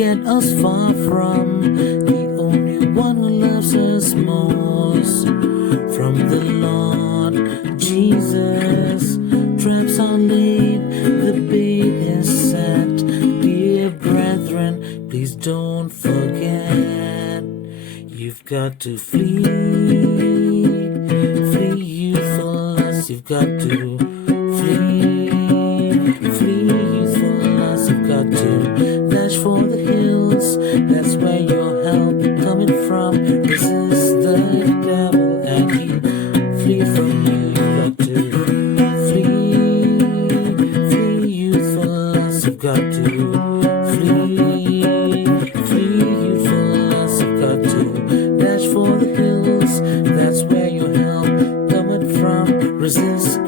get us far from the only one who loves us most. From the Lord Jesus, traps are laid, the bait is set. Dear brethren, please don't forget, you've got to flee youthful lust. You've got to flee youthful lust. You've got to dash for the hills. That's where your help coming from. Resist the devil and he flee from you. You've got to flee youthful lust. You've got to flee youthful lust. You've got to dash for the hills. That's where your help coming from. Resist